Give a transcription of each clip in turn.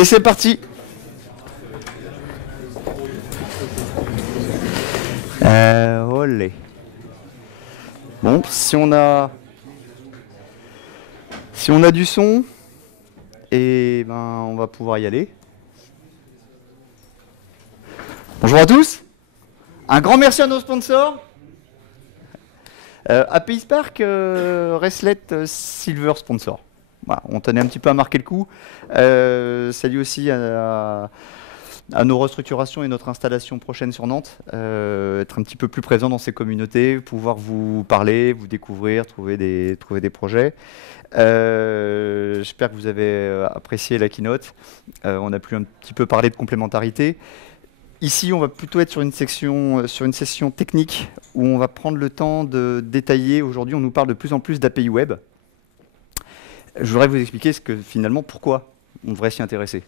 Et c'est parti. Olé. Bon, si on a du son, et ben on va pouvoir y aller. Bonjour à tous. Un grand merci à nos sponsors. API Spark, Reslet Silver sponsor. Voilà, on tenait un petit peu à marquer le coup. Salut aussi à nos restructurations et notre installation prochaine sur Nantes. Être un petit peu plus présent dans ces communautés, pouvoir vous parler, vous découvrir, trouver des projets. J'espère que vous avez apprécié la keynote. On a pu un petit peu parler de complémentarité. Ici, on va plutôt être sur une session technique où on va prendre le temps de détailler. Aujourd'hui, on nous parle de plus en plus d'API web. Je voudrais vous expliquer finalement pourquoi on devrait s'y intéresser.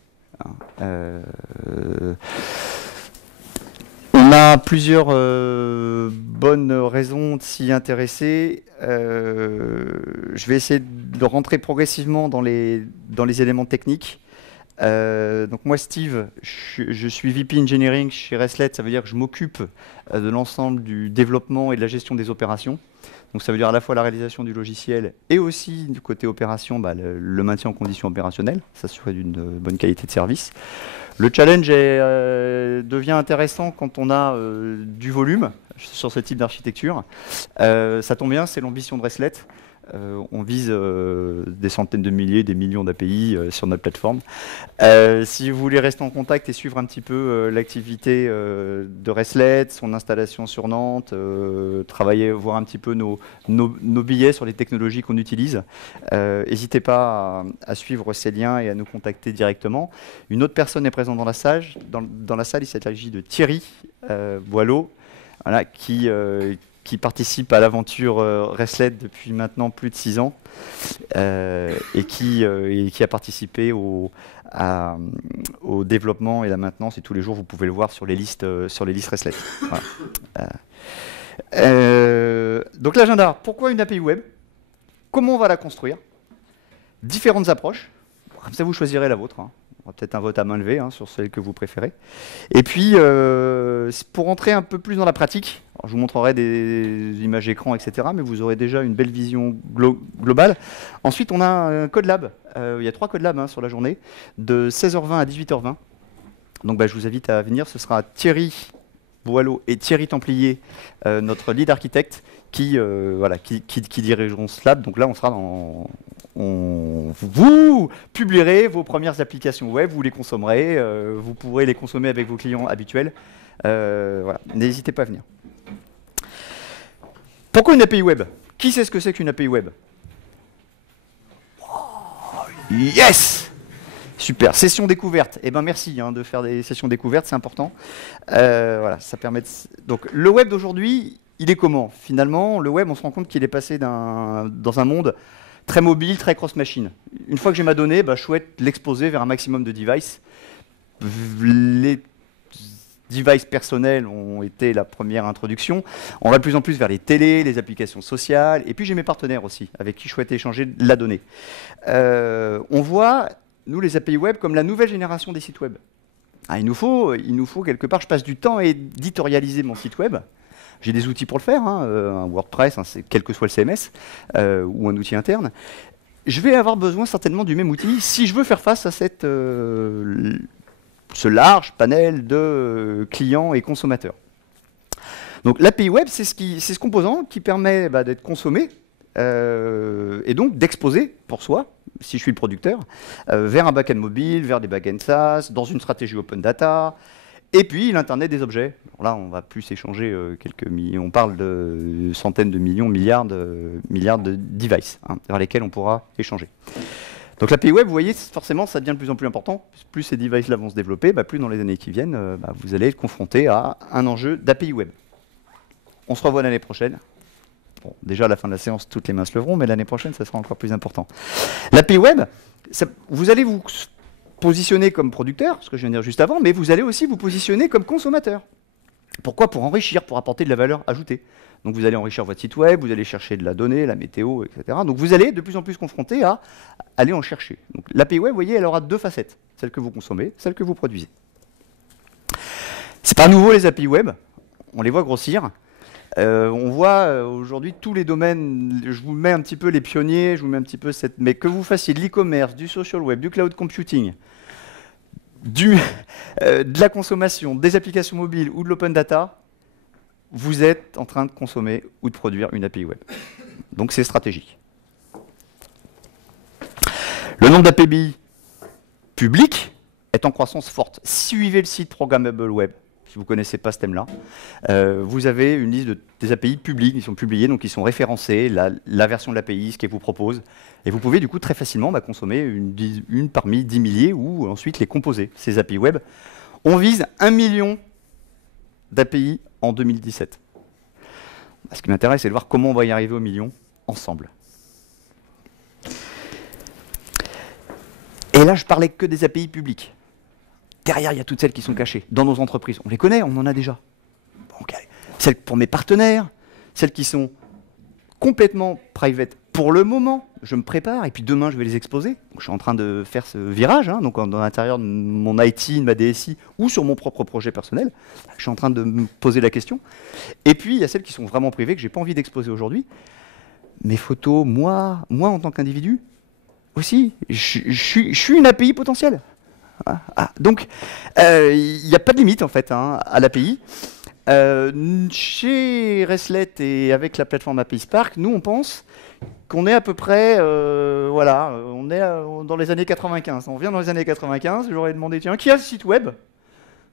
On a plusieurs bonnes raisons de s'y intéresser. Je vais essayer de rentrer progressivement dans les éléments techniques. Donc moi, Steve, je suis VP Engineering chez Reslet. Ça veut dire que je m'occupe de l'ensemble du développement et de la gestion des opérations. Donc ça veut dire à la fois la réalisation du logiciel et aussi du côté opération, le maintien en conditions opérationnelles, s'assurer d'une bonne qualité de service. Le challenge devient intéressant quand on a du volume sur ce type d'architecture. Ça tombe bien, c'est l'ambition de Reslet. On vise des centaines de milliers, des millions d'API sur notre plateforme. Si vous voulez rester en contact et suivre un petit peu l'activité de Reslet, son installation sur Nantes, travailler, voir un petit peu nos billets sur les technologies qu'on utilise, n'hésitez pas à suivre ces liens et à nous contacter directement. Une autre personne est présente dans la salle. Dans la salle, il s'agit de Thierry Boileau, voilà, qui participe à l'aventure Reslet depuis maintenant plus de 6 ans et qui a participé au développement et la maintenance. Et tous les jours, vous pouvez le voir sur les listes Reslet. Voilà. Donc l'agenda, pourquoi une API web? Comment on va la construire? Différentes approches. Comme ça, vous choisirez la vôtre. On aura peut-être un vote à main levée sur celle que vous préférez. Et puis, pour entrer un peu plus dans la pratique, alors je vous montrerai des images écran, etc., mais vous aurez déjà une belle vision globale. Ensuite, on a un code lab. Il y a 3 code labs sur la journée, de 16h20 à 18h20. Donc, je vous invite à venir. Ce sera Thierry Boileau et Thierry Templier, notre lead architecte, qui dirigeront ce lab. Donc là, on sera vous publierez vos premières applications web, vous les consommerez, vous pourrez les consommer avec vos clients habituels. Voilà. N'hésitez pas à venir. Pourquoi une API web? Qui sait ce que c'est qu'une API web? Yes! Super. Session découverte. Eh ben merci de faire des sessions découvertes, c'est important. Voilà, ça permet Donc le web d'aujourd'hui, il est comment? Finalement, le web, on se rend compte qu'il est passé dans un monde très mobile, très cross-machine. Une fois que j'ai ma donnée, je souhaite l'exposer vers un maximum de devices. Les devices personnels ont été la première introduction. On va de plus en plus vers les télés, les applications sociales. Et puis j'ai mes partenaires aussi, avec qui je souhaite échanger la donnée. On voit, nous, les API web, comme la nouvelle génération des sites web. Il nous faut quelque part, je passe du temps à éditorialiser mon site web. J'ai des outils pour le faire, un WordPress, quel que soit le CMS, ou un outil interne. Je vais avoir besoin certainement du même outil si je veux faire face à ce large panel de clients et consommateurs. Donc l'API web, c'est ce composant qui permet d'être consommé et donc d'exposer pour soi, si je suis le producteur, vers un backend mobile, vers des backends SaaS, dans une stratégie open data. Et puis l'Internet des objets. Alors là, on va plus échanger quelques millions. On parle de centaines de millions, milliards de devices vers lesquels on pourra échanger. Donc l'API web, vous voyez, forcément, ça devient de plus en plus important. Plus ces devices-là vont se développer, plus dans les années qui viennent, vous allez être confronté à un enjeu d'API web. On se revoit l'année prochaine. Bon, déjà à la fin de la séance, toutes les mains se leveront, mais l'année prochaine, ça sera encore plus important. L'API web, vous allez vous positionner comme producteur, ce que je viens de dire juste avant, mais vous allez aussi vous positionner comme consommateur. Pourquoi? Pour enrichir, pour apporter de la valeur ajoutée. Donc vous allez enrichir votre site web, vous allez chercher de la donnée, la météo, etc. Donc vous allez de plus en plus confronter à aller en chercher. Donc l'API web, vous voyez, elle aura deux facettes, celle que vous consommez, celle que vous produisez. C'est pas nouveau les API web, on les voit grossir. On voit aujourd'hui tous les domaines, je vous mets un petit peu les pionniers, je vous mets un petit peu cette... Mais que vous fassiez de l'e-commerce, du social web, du cloud computing, de la consommation, des applications mobiles ou de l'open data, vous êtes en train de consommer ou de produire une API web. Donc c'est stratégique. Le nombre d'API publics est en croissance forte. Suivez le site Programmable Web. Si vous ne connaissez pas ce thème-là, vous avez une liste des API publiques qui sont publiées, donc qui sont référencées, la version de l'API, ce qu'elle vous propose. Et vous pouvez du coup très facilement consommer une parmi 10 milliers ou ensuite les composer, ces API web. On vise 1 million d'API en 2017. Ce qui m'intéresse, c'est de voir comment on va y arriver au million ensemble. Et là, je parlais que des API publiques. Derrière, il y a toutes celles qui sont cachées dans nos entreprises. On les connaît, on en a déjà. Donc, celles pour mes partenaires, celles qui sont complètement private pour le moment. Je me prépare et puis demain, je vais les exposer. Donc, je suis en train de faire ce virage, donc dans l'intérieur de mon IT, de ma DSI ou sur mon propre projet personnel. Je suis en train de me poser la question. Et puis, il y a celles qui sont vraiment privées que je n'ai pas envie d'exposer aujourd'hui. Mes photos, moi en tant qu'individu, aussi, je suis une API potentielle. Donc, il n'y a pas de limite en fait à l'API. Chez Reslet et avec la plateforme API Spark, nous on pense qu'on est à peu près, on est dans les années 95. On revient dans les années 95, j'aurais demandé, tiens, qui a ce site web?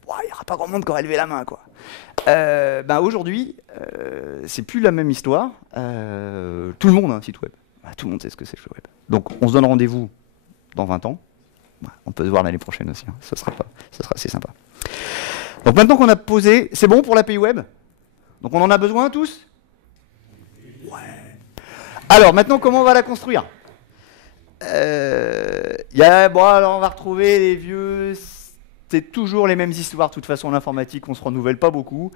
Il n'y aura pas grand monde qui aurait levé la main, quoi. Aujourd'hui, c'est plus la même histoire. Tout le monde a un site web. Tout le monde sait ce que c'est le web. Donc on se donne rendez-vous dans 20 ans. On peut se voir l'année prochaine aussi, ça sera assez sympa. Donc maintenant qu'on a posé, c'est bon pour l'API web? Donc on en a besoin tous? Ouais. Alors maintenant, comment on va la construire? Alors on va retrouver les vieux, c'est toujours les mêmes histoires, de toute façon l'informatique, on se renouvelle pas beaucoup,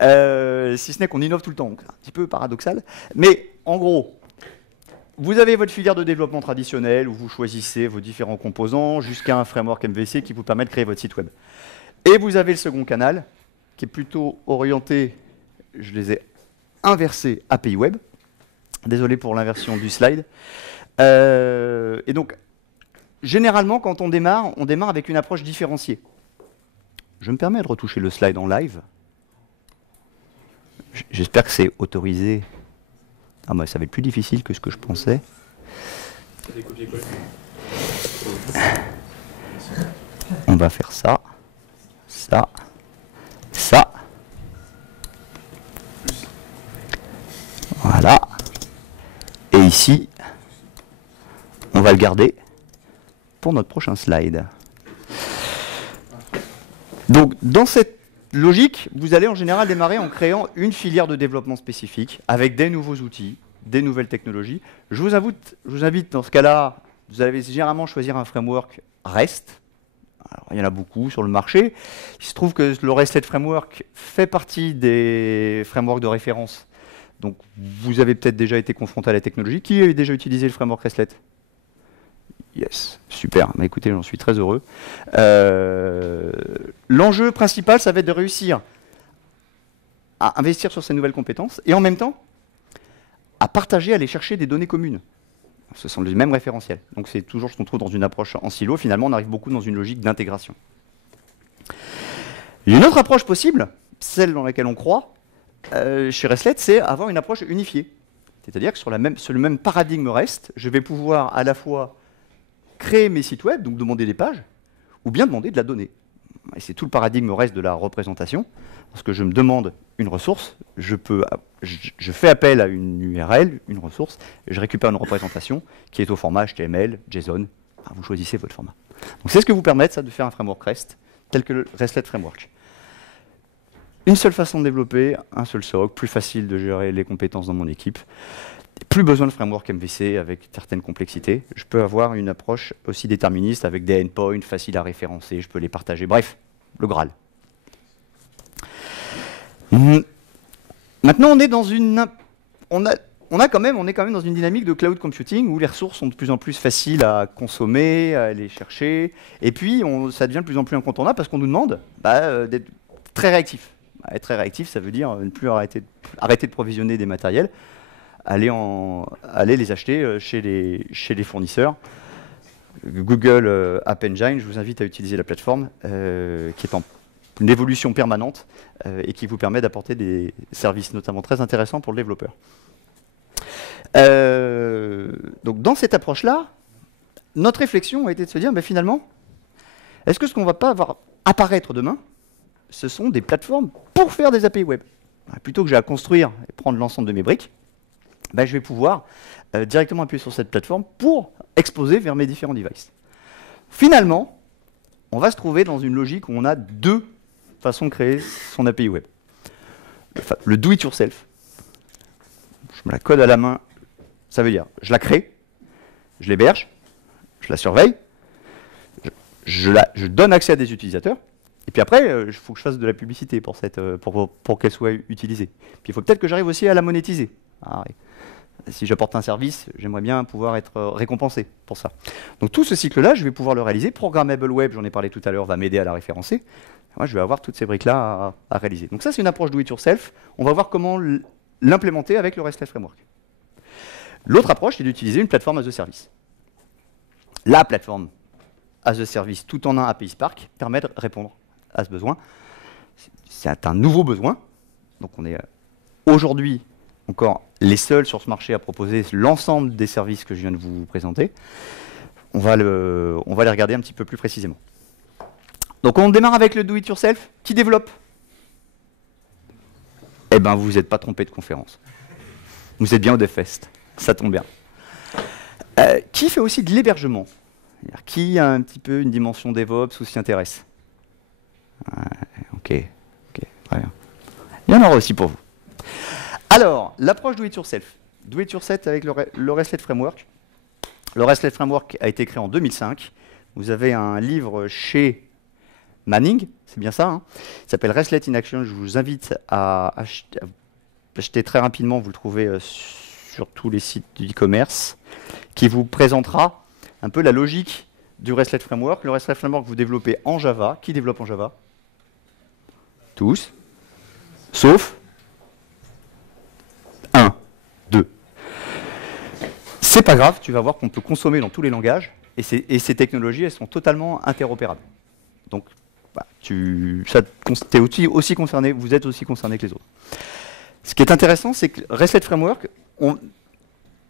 si ce n'est qu'on innove tout le temps, donc c'est un petit peu paradoxal, mais en gros, vous avez votre filière de développement traditionnelle où vous choisissez vos différents composants jusqu'à un framework MVC qui vous permet de créer votre site web. Et vous avez le second canal qui est plutôt orienté, je les ai inversés, API web. Désolé pour l'inversion du slide. Et donc, généralement, quand on démarre avec une approche différenciée. Je me permets de retoucher le slide en live. J'espère que c'est autorisé. Ça va être plus difficile que ce que je pensais. On va faire ça, ça, ça. Voilà. Et ici, on va le garder pour notre prochain slide. Donc, dans cette logique, vous allez en général démarrer en créant une filière de développement spécifique avec des nouveaux outils, des nouvelles technologies. Je vous invite dans ce cas-là, vous allez généralement choisir un framework REST. Alors, il y en a beaucoup sur le marché. Il se trouve que le RESTlet Framework fait partie des frameworks de référence. Donc, vous avez peut-être déjà été confronté à la technologie. Qui a déjà utilisé le framework RESTlet? Yes, super. Écoutez, j'en suis très heureux. L'enjeu principal, ça va être de réussir à investir sur ces nouvelles compétences et en même temps à partager, à aller chercher des données communes. Ce sont les mêmes référentiels. Donc c'est toujours ce qu'on trouve dans une approche en silo. Finalement, on arrive beaucoup dans une logique d'intégration. Une autre approche possible, celle dans laquelle on croit, chez Reslet, c'est avoir une approche unifiée. C'est-à-dire que sur le même paradigme REST, je vais pouvoir à la fois créer mes sites web, donc demander des pages, ou bien demander de la donnée. Et c'est tout le paradigme REST de la représentation. Lorsque je me demande une ressource, je fais appel à une URL, une ressource, et je récupère une représentation qui est au format HTML, JSON. Vous choisissez votre format. Donc c'est ce que vous permet ça, de faire un framework REST, tel que le Reslet Framework. Une seule façon de développer, un seul socle, plus facile de gérer les compétences dans mon équipe. Plus besoin de framework MVC avec certaines complexités. Je peux avoir une approche aussi déterministe avec des endpoints faciles à référencer, je peux les partager. Bref, le Graal. Maintenant, on est dans une... On est quand même dans une dynamique de cloud computing où les ressources sont de plus en plus faciles à consommer, à aller chercher. Et puis, ça devient de plus en plus incontournable parce qu'on nous demande d'être très réactif. Être très réactif, ça veut dire ne plus arrêter de provisionner des matériels, aller les acheter chez les fournisseurs. Google App Engine, je vous invite à utiliser la plateforme qui est en une évolution permanente et qui vous permet d'apporter des services notamment très intéressants pour le développeur. Donc dans cette approche-là, notre réflexion a été de se dire, finalement, est-ce que ce qu'on va pas voir apparaître demain, ce sont des plateformes pour faire des API web. Plutôt que j'ai à construire et prendre l'ensemble de mes briques, je vais pouvoir directement appuyer sur cette plateforme pour exposer vers mes différents devices. Finalement, on va se trouver dans une logique où on a deux façons de créer son API web. Le do-it-yourself. Je me la code à la main. Ça veut dire, je la crée, je l'héberge, je la surveille, je donne accès à des utilisateurs, et puis après, il faut que je fasse de la publicité pour qu'elle soit utilisée. Puis il faut peut-être que j'arrive aussi à la monétiser. Si j'apporte un service, j'aimerais bien pouvoir être récompensé pour ça. Donc tout ce cycle-là, je vais pouvoir le réaliser. Programmable Web, j'en ai parlé tout à l'heure, va m'aider à la référencer. Moi, je vais avoir toutes ces briques-là à réaliser. Donc ça, c'est une approche do-it-yourself. On va voir comment l'implémenter avec le RESTless Framework. L'autre approche, c'est d'utiliser une plateforme as a service. La plateforme as a service tout en un API Spark permet de répondre à ce besoin. C'est un nouveau besoin. Donc on est aujourd'hui encore les seuls sur ce marché à proposer l'ensemble des services que je viens de vous présenter. On va les regarder un petit peu plus précisément. Donc on démarre avec le do-it-yourself. Qui développe? Eh bien, vous vous n'êtes pas trompé de conférence. Vous êtes bien au DevFest. Ça tombe bien. Qui fait aussi de l'hébergement? Qui a un petit peu une dimension DevOps ou s'y intéresse? Ok, très bien. Il y en aura aussi pour vous. Alors, l'approche do-it-yourself. Do-it-yourself avec le RESTless Framework. Le RESTless Framework a été créé en 2005. Vous avez un livre chez Manning, c'est bien ça, hein, il s'appelle RESTless in Action. Je vous invite à acheter très rapidement, vous le trouvez sur tous les sites du e-commerce, qui vous présentera un peu la logique du RESTless Framework. Le RESTless Framework, vous développez en Java. Qui développe en Java? Tous. Sauf 1, 2. C'est pas grave, tu vas voir qu'on peut consommer dans tous les langages, et ces technologies, elles sont totalement interopérables. Donc, t'es aussi concerné, vous êtes aussi concerné que les autres. Ce qui est intéressant, c'est que RESTless Framework, on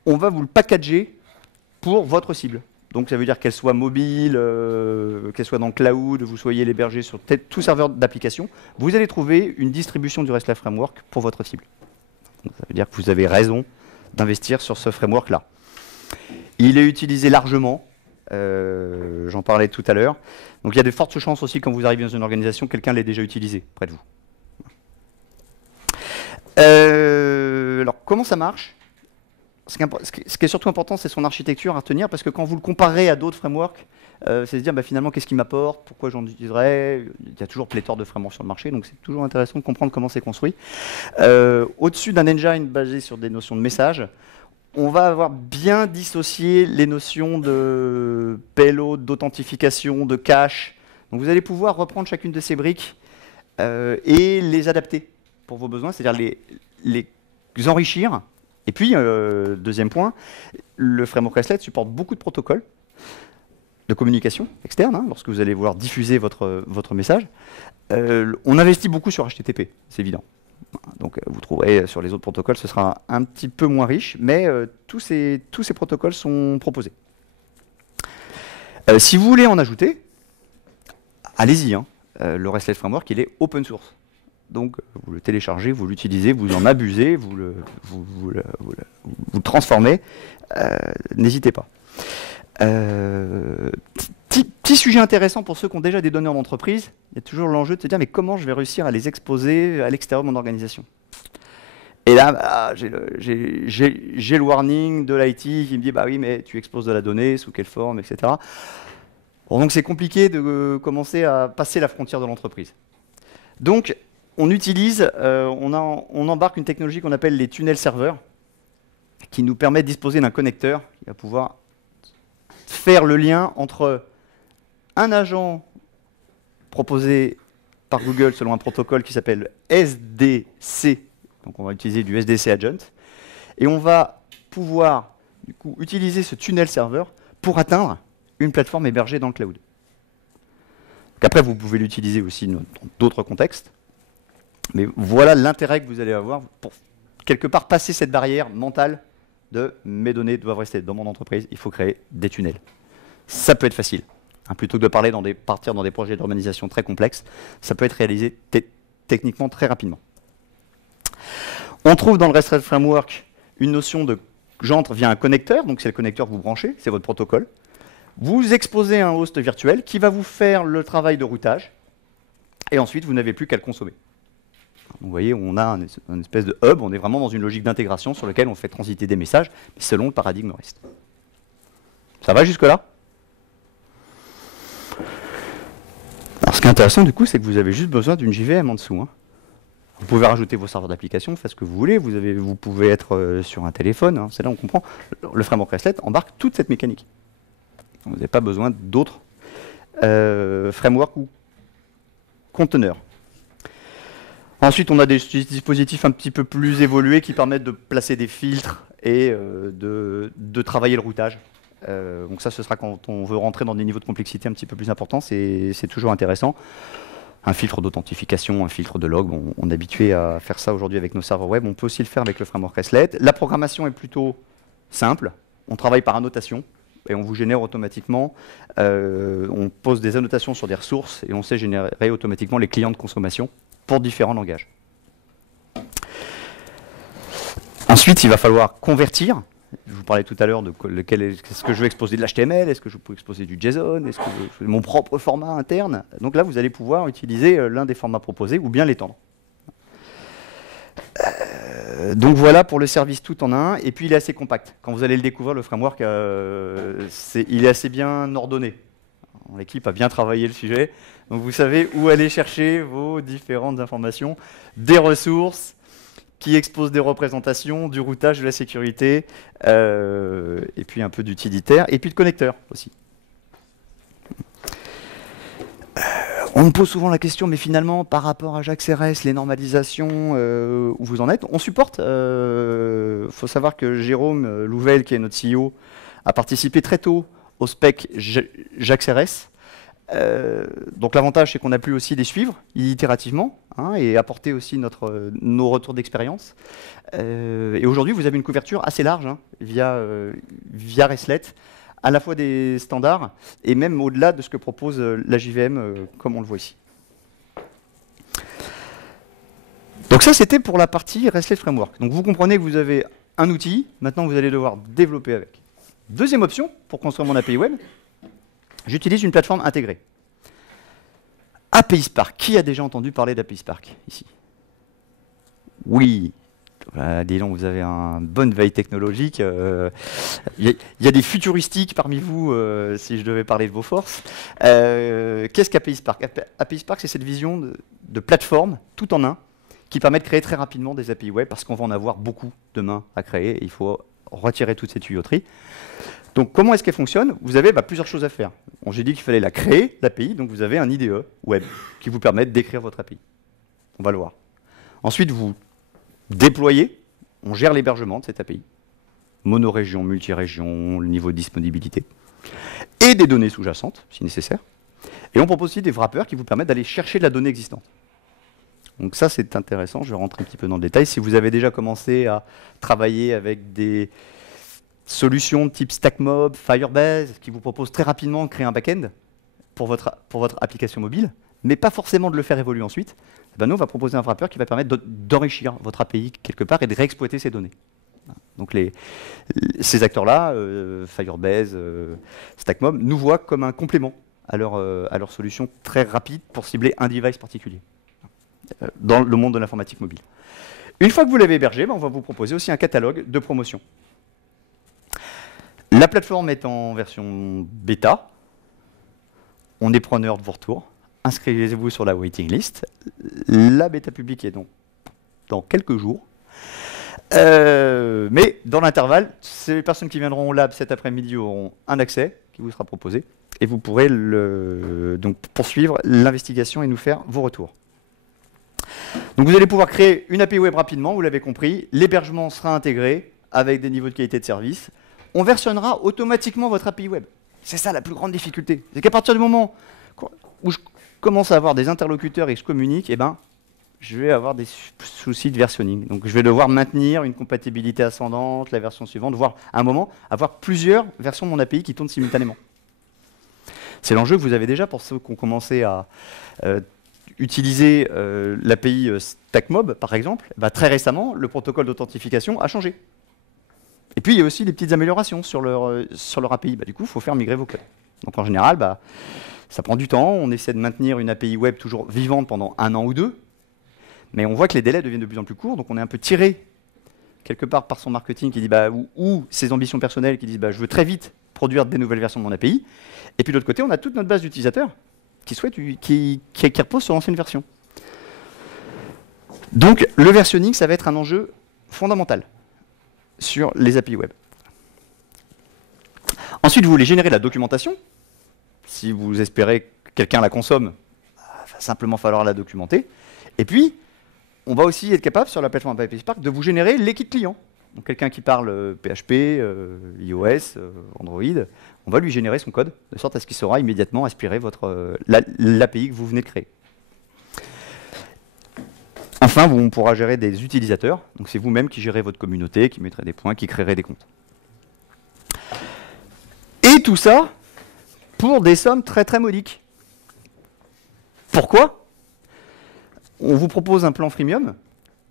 va vous le packager pour votre cible. Donc ça veut dire qu'elle soit mobile, qu'elle soit dans le cloud, vous soyez l'héberger sur tout serveur d'application, vous allez trouver une distribution du RESTless Framework pour votre cible. Donc, ça veut dire que vous avez raison d'investir sur ce framework-là. Il est utilisé largement, j'en parlais tout à l'heure. Donc il y a de fortes chances aussi, quand vous arrivez dans une organisation, quelqu'un l'ait déjà utilisé près de vous. Alors comment ça marche? Ce qui est surtout important, c'est son architecture à retenir, parce que quand vous le comparez à d'autres frameworks, c'est se dire finalement qu'est-ce qui m'apporte, pourquoi j'en utiliserais. Il y a toujours pléthore de frameworks sur le marché, donc c'est toujours intéressant de comprendre comment c'est construit. Au-dessus d'un engine basé sur des notions de message, on va avoir bien dissocié les notions de payload, d'authentification, de cache. Donc vous allez pouvoir reprendre chacune de ces briques et les adapter pour vos besoins, c'est-à-dire les enrichir. Et puis, deuxième point, le framework RESTless supporte beaucoup de protocoles de communication externe, hein, lorsque vous allez vouloir diffuser votre message. On investit beaucoup sur HTTP, c'est évident. Donc vous trouverez sur les autres protocoles, ce sera un petit peu moins riche, mais tous ces protocoles sont proposés. Si vous voulez en ajouter, allez-y. Hein. Le RESTless Framework, il est open source. Donc vous le téléchargez, vous l'utilisez, vous en abusez, vous le transformez. N'hésitez pas. Petit sujet intéressant pour ceux qui ont déjà des données en entreprise, il y a toujours l'enjeu de se dire mais comment je vais réussir à les exposer à l'extérieur de mon organisation. Et là, j'ai le warning de l'IT qui me dit bah oui mais tu exposes de la donnée, sous quelle forme, etc. Bon, donc c'est compliqué de commencer à passer la frontière de l'entreprise. Donc on embarque une technologie qu'on appelle les tunnels serveurs, qui nous permet de disposer d'un connecteur qui va pouvoir faire le lien entre un agent proposé par Google selon un protocole qui s'appelle SDC, donc on va utiliser du SDC Agent, et on va pouvoir du coup utiliser ce tunnel serveur pour atteindre une plateforme hébergée dans le cloud. Donc après, vous pouvez l'utiliser aussi dans d'autres contextes, mais voilà l'intérêt que vous allez avoir pour quelque part passer cette barrière mentale de mes données doivent rester dans mon entreprise, il faut créer des tunnels. Ça peut être facile. Plutôt que de partir dans des projets d'urbanisation très complexes, ça peut être réalisé techniquement très rapidement. On trouve dans le REST Framework une notion de j'entre via un connecteur, donc c'est le connecteur que vous branchez, c'est votre protocole. Vous exposez un host virtuel qui va vous faire le travail de routage, et ensuite vous n'avez plus qu'à le consommer. Vous voyez, on a une espèce de hub, on est vraiment dans une logique d'intégration sur laquelle on fait transiter des messages, selon le paradigme REST. Ça va jusque-là ? Alors, ce qui est intéressant, du coup, c'est que vous avez juste besoin d'une JVM en dessous. Vous pouvez rajouter vos serveurs d'application, faites ce que vous voulez. Vous pouvez être sur un téléphone. C'est là où on comprend. Le framework RESTlet embarque toute cette mécanique. Vous n'avez pas besoin d'autres frameworks ou conteneurs. Ensuite, on a des dispositifs un petit peu plus évolués qui permettent de placer des filtres et de travailler le routage. Donc ça, ce sera quand on veut rentrer dans des niveaux de complexité un petit peu plus importants, c'est toujours intéressant. Un filtre d'authentification, un filtre de log, on est habitué à faire ça aujourd'hui avec nos serveurs web, on peut aussi le faire avec le framework RESTlet. La programmation est plutôt simple, on travaille par annotation et on vous génère automatiquement, on pose des annotations sur des ressources et on sait générer automatiquement les clients de consommation pour différents langages. Ensuite, il va falloir convertir. Je vous parlais tout à l'heure de est-ce que je veux exposer de l'HTML, est-ce que je peux exposer du JSON, est-ce que je veux mon propre format interne. Donc là, vous allez pouvoir utiliser l'un des formats proposés ou bien l'étendre. Donc voilà pour le service tout en un. Et puis il est assez compact. Quand vous allez le découvrir, le framework, il est assez bien ordonné. L'équipe a bien travaillé le sujet. Donc vous savez où aller chercher vos différentes informations, des ressources, qui expose des représentations, du routage, de la sécurité, et puis un peu d'utilitaire, et puis de connecteurs aussi. On me pose souvent la question, mais finalement, par rapport à Ajax RS, les normalisations, où vous en êtes, on supporte. Faut savoir que Jérôme Louvel, qui est notre CEO, a participé très tôt au spec Ajax RS. Donc l'avantage, c'est qu'on a pu aussi les suivre itérativement et apporter aussi nos retours d'expérience. Et aujourd'hui, vous avez une couverture assez large via RESTlet, à la fois des standards et même au-delà de ce que propose la JVM, comme on le voit ici. Donc ça, c'était pour la partie RESTlet Framework. Donc vous comprenez que vous avez un outil, maintenant vous allez devoir développer avec. Deuxième option, pour construire mon API web, j'utilise une plateforme intégrée. API Spark. Qui a déjà entendu parler d'API Spark ici? Oui. Dis donc, vous avez une bonne veille technologique. Il y a des futuristiques parmi vous, si je devais parler de vos forces. Qu'est-ce qu'API Spark? API Spark, c'est cette vision de plateforme, tout en un, qui permet de créer très rapidement des API web, parce qu'on va en avoir beaucoup demain à créer, et il faut retirer toute cette tuyauterie. Donc, comment est-ce qu'elle fonctionne? Vous avez plusieurs choses à faire. J'ai dit qu'il fallait la créer, l'API, donc vous avez un IDE web qui vous permet d'écrire votre API. On va le voir. Ensuite, vous déployez, on gère l'hébergement de cette API. Monorégion, multirégion, le niveau de disponibilité. Et des données sous-jacentes, si nécessaire. Et on propose aussi des wrappers qui vous permettent d'aller chercher de la donnée existante. Donc ça, c'est intéressant. Je vais rentrer un petit peu dans le détail. Si vous avez déjà commencé à travailler avec des solutions de type StackMob, Firebase, qui vous proposent très rapidement de créer un back-end pour votre application mobile, mais pas forcément de le faire évoluer ensuite, nous, on va proposer un wrapper qui va permettre d'enrichir votre API quelque part et de réexploiter ces données. Donc ces acteurs-là, Firebase, StackMob, nous voient comme un complément à leur solution très rapide pour cibler un device particulier dans le monde de l'informatique mobile. Une fois que vous l'avez hébergé, on va vous proposer aussi un catalogue de promotion. La plateforme est en version bêta. On est preneur de vos retours. inscrivez-vous sur la waiting list. La bêta publique est donc dans quelques jours. Mais dans l'intervalle, ces personnes qui viendront au lab cet après-midi auront un accès qui vous sera proposé et vous pourrez donc poursuivre l'investigation et nous faire vos retours. Donc vous allez pouvoir créer une API web rapidement, vous l'avez compris. L'hébergement sera intégré avec des niveaux de qualité de service. On versionnera automatiquement votre API web. C'est ça la plus grande difficulté. C'est qu'à partir du moment où je commence à avoir des interlocuteurs et que je communique, eh ben, je vais avoir des soucis de versionning. Donc je vais devoir maintenir une compatibilité ascendante, la version suivante, voire à un moment avoir plusieurs versions de mon API qui tournent simultanément. C'est l'enjeu que vous avez déjà pour ceux qui ont commencé à utiliser l'API StackMob, par exemple. Bah, très récemment, le protocole d'authentification a changé. Et puis il y a aussi des petites améliorations sur leur API. Bah, du coup, il faut faire migrer vos codes. Donc en général, bah, ça prend du temps. On essaie de maintenir une API web toujours vivante pendant 1 an ou 2. Mais on voit que les délais deviennent de plus en plus courts, donc on est un peu tiré quelque part par son marketing qui dit, bah, ou ses ambitions personnelles qui disent bah, je veux très vite produire des nouvelles versions de mon API. Et puis de l'autre côté, on a toute notre base d'utilisateurs qui souhaitent, qui reposent sur l'ancienne version. Donc le versionning, ça va être un enjeu fondamental sur les API web. Ensuite, vous voulez générer la documentation. Si vous espérez que quelqu'un la consomme, il va simplement falloir la documenter. Et puis, on va aussi être capable, sur la plateforme API Spark, de vous générer les kits clients. Donc quelqu'un qui parle PHP, iOS, Android, on va lui générer son code, de sorte à ce qu'il saura immédiatement aspirer l'API que vous venez de créer. Enfin, on pourra gérer des utilisateurs. Donc c'est vous-même qui gérez votre communauté, qui mettrez des points, qui créerez des comptes. Et tout ça pour des sommes très très modiques. Pourquoi ? On vous propose un plan freemium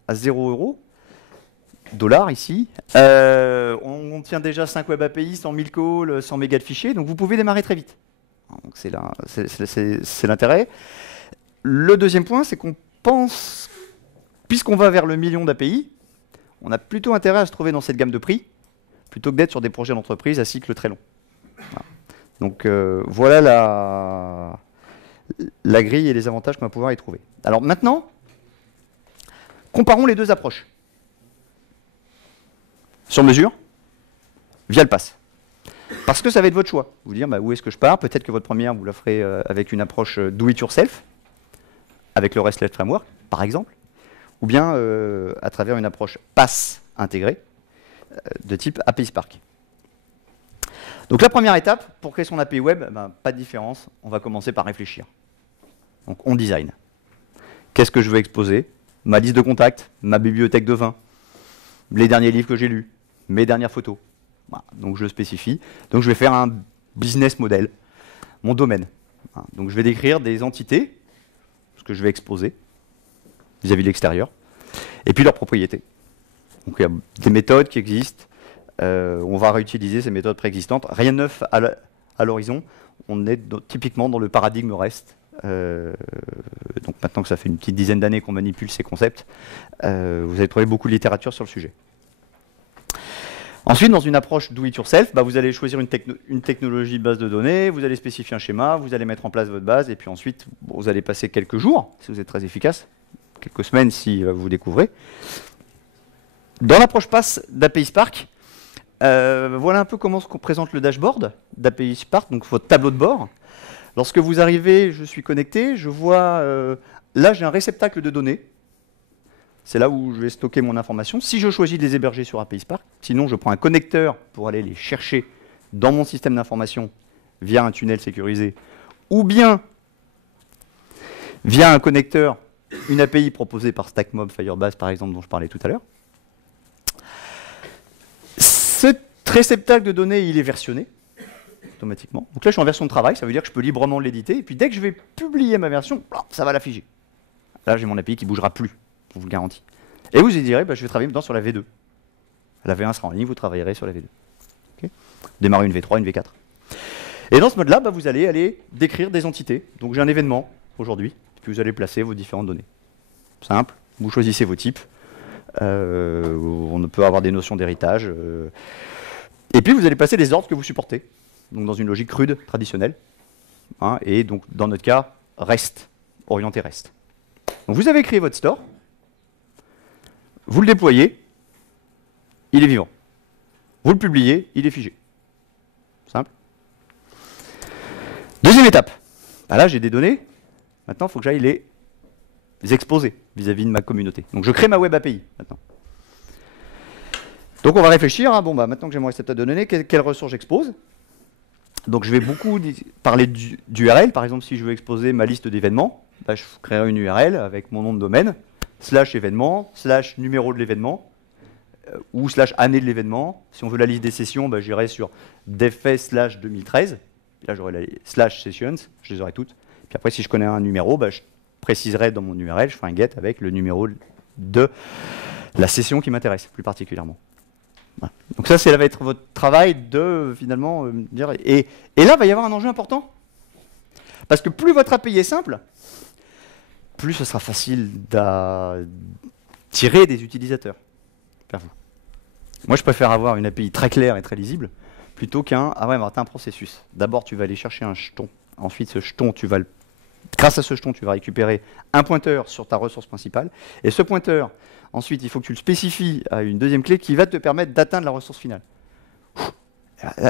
à 0 $, ici. On tient déjà 5 web API, 100 000 calls, 100 mégas de fichiers, donc vous pouvez démarrer très vite. C'est l'intérêt. Le deuxième point, c'est qu'on pense, puisqu'on va vers le million d'API, on a plutôt intérêt à se trouver dans cette gamme de prix, plutôt que d'être sur des projets d'entreprise à cycle très long. Voilà. Donc voilà la grille et les avantages qu'on va pouvoir y trouver. Alors maintenant, comparons les deux approches. Sur mesure, via le pass. Parce que ça va être votre choix. Vous dire bah, où est-ce que je pars. Peut-être que votre première, vous la ferez avec une approche do it yourself, avec le RESTlet Framework, par exemple, ou bien à travers une approche pass intégrée de type API Spark. Donc la première étape, pour créer son API web, ben, pas de différence, on va commencer par réfléchir. Donc on design. Qu'est-ce que je veux exposer? Ma liste de contacts, ma bibliothèque de vin, les derniers livres que j'ai lus, mes dernières photos. Voilà. Donc je spécifie. Donc je vais faire un business model, mon domaine. Voilà. Donc je vais décrire des entités, ce que je vais exposer vis-à-vis de l'extérieur, et puis leurs propriétés. Donc il y a des méthodes qui existent. On va réutiliser ces méthodes préexistantes. Rien de neuf à l'horizon. On est typiquement dans le paradigme REST. Donc maintenant que ça fait une petite dizaine d'années qu'on manipule ces concepts, vous allez trouver beaucoup de littérature sur le sujet. Ensuite, dans une approche do it yourself, bah, vous allez choisir une technologie de base de données, vous allez spécifier un schéma, vous allez mettre en place votre base, et puis ensuite, bon, vous allez passer quelques jours, si vous êtes très efficace, quelques semaines si vous découvrez. Dans l'approche pass d'API Spark, voilà un peu comment se présente le dashboard d'API Spark, donc votre tableau de bord. Lorsque vous arrivez, je suis connecté, je vois, là j'ai un réceptacle de données. C'est là où je vais stocker mon information. Si je choisis de les héberger sur API Spark, sinon je prends un connecteur pour aller les chercher dans mon système d'information via un tunnel sécurisé, ou bien via un connecteur, une API proposée par StackMob, Firebase par exemple, dont je parlais tout à l'heure. Ce réceptacle de données, il est versionné automatiquement. Donc là, je suis en version de travail, ça veut dire que je peux librement l'éditer, et puis dès que je vais publier ma version, ça va l'afficher. Là, j'ai mon API qui ne bougera plus, je vous le garantis. Et vous direz, bah, je vais travailler maintenant sur la V2. La V1 sera en ligne, vous travaillerez sur la V2. Okay, démarrer une V3, une V4. Et dans ce mode-là, bah, vous allez aller décrire des entités. Donc j'ai un événement aujourd'hui, puis vous allez placer vos différentes données. Simple, vous choisissez vos types. On peut avoir des notions d'héritage. Et puis vous allez passer les ordres que vous supportez. Donc dans une logique crude, traditionnelle. Hein, et donc dans notre cas, REST, orienté REST. Donc vous avez créé votre store, vous le déployez, il est vivant. Vous le publiez, il est figé. Simple. Deuxième étape. Ah là, j'ai des données. Maintenant, il faut que j'aille les exposer vis-à-vis de ma communauté. Donc je crée ma web API maintenant. Donc on va réfléchir, hein, bon, bah, maintenant que j'ai mon réceptacle de données, quelles ressources j'expose? Donc je vais beaucoup parler d'URL. Par exemple, si je veux exposer ma liste d'événements, bah, je créerai une URL avec mon nom de domaine, /événement, /numéro de l'événement, ou /année de l'événement. Si on veut la liste des sessions, bah, j'irai sur devfest/2013. Là, j'aurai la /sessions, je les aurai toutes. Puis après, si je connais un numéro, bah, je préciserai dans mon URL, je ferai un get avec le numéro de la session qui m'intéresse plus particulièrement. Voilà. Donc ça, va être votre travail de, finalement, dire... Et là, il va y avoir un enjeu important. Parce que plus votre API est simple, plus ce sera facile d'attirer des utilisateurs vers vous. Moi, je préfère avoir une API très claire et très lisible, plutôt qu'un, ah ouais, t'as un processus. D'abord, tu vas aller chercher un jeton. Ensuite, ce jeton, grâce à ce jeton, tu vas récupérer un pointeur sur ta ressource principale. Et ce pointeur, ensuite, il faut que tu le spécifies à une deuxième clé qui va te permettre d'atteindre la ressource finale.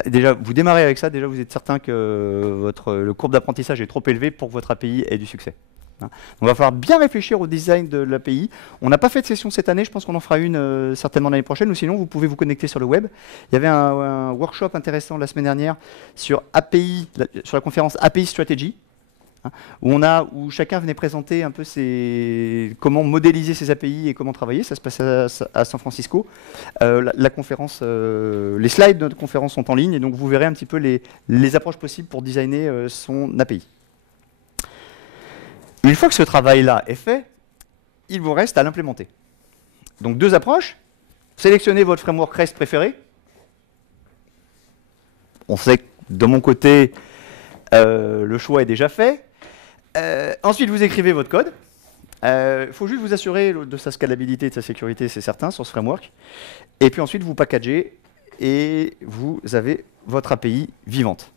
Déjà, vous démarrez avec ça, déjà vous êtes certain que le courbe d'apprentissage est trop élevé pour que votre API ait du succès. Donc, il va falloir bien réfléchir au design de l'API. On n'a pas fait de session cette année, je pense qu'on en fera une certainement l'année prochaine, ou sinon vous pouvez vous connecter sur le web. Il y avait un workshop intéressant la semaine dernière sur API, sur la conférence API Strategy, où chacun venait présenter un peu comment modéliser ses API et comment travailler. Ça se passe à San Francisco. La conférence, les slides de notre conférence sont en ligne, et donc vous verrez un petit peu les approches possibles pour designer son API. Une fois que ce travail-là est fait, il vous reste à l'implémenter. Donc deux approches. Sélectionnez votre framework REST préféré. On sait que de mon côté, le choix est déjà fait. Ensuite, vous écrivez votre code. Il faut juste vous assurer de sa scalabilité et de sa sécurité, c'est certain, sur ce framework. Et puis ensuite, vous packagez et vous avez votre API vivante.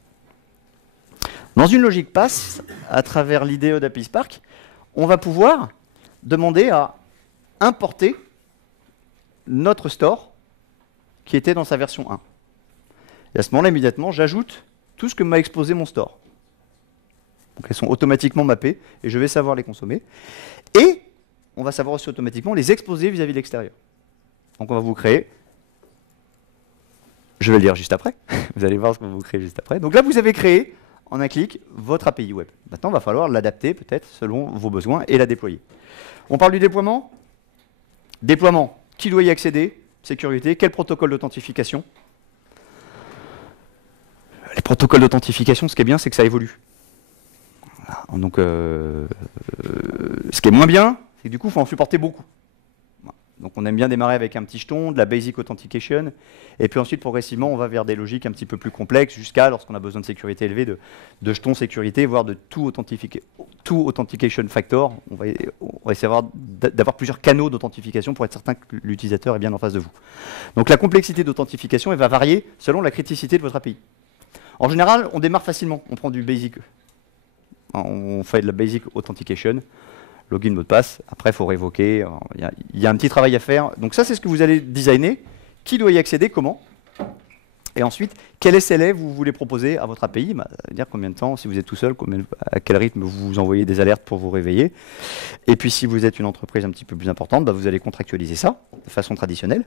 Dans une logique PaaS, à travers l'IDE d'API Spark, on va pouvoir demander à importer notre store qui était dans sa version 1. Et à ce moment-là, immédiatement, j'ajoute tout ce que m'a exposé mon store. Donc elles sont automatiquement mappées et je vais savoir les consommer. Et on va savoir aussi automatiquement les exposer vis-à-vis de l'extérieur. Donc on va vous créer, je vais le dire juste après, vous allez voir ce qu'on va vous créer juste après. Donc là, vous avez créé, en un clic, votre API web. Maintenant, il va falloir l'adapter peut-être selon vos besoins et la déployer. On parle du déploiement. Déploiement, qui doit y accéder? Sécurité, quel protocole d'authentification? Les protocoles d'authentification, ce qui est bien, c'est que ça évolue. Voilà. Donc, ce qui est moins bien, c'est que du coup, il faut en supporter beaucoup. Donc on aime bien démarrer avec un petit jeton, de la basic authentication, et puis ensuite progressivement on va vers des logiques un petit peu plus complexes, jusqu'à, lorsqu'on a besoin de sécurité élevée, de jetons sécurité, voire de tout authentication factor. On va essayer d'avoir plusieurs canaux d'authentification pour être certain que l'utilisateur est bien en face de vous. Donc la complexité d'authentification, elle va varier selon la criticité de votre API. En général, on démarre facilement, on prend du basic. On fait de la basic authentication. Login, mot de passe, après il faut révoquer, il y a un petit travail à faire. Donc ça, c'est ce que vous allez designer. Qui doit y accéder, comment? Et ensuite, quel SLA vous voulez proposer à votre API? Ça veut dire combien de temps, si vous êtes tout seul, à quel rythme vous envoyez des alertes pour vous réveiller. Et puis si vous êtes une entreprise un petit peu plus importante, vous allez contractualiser ça de façon traditionnelle.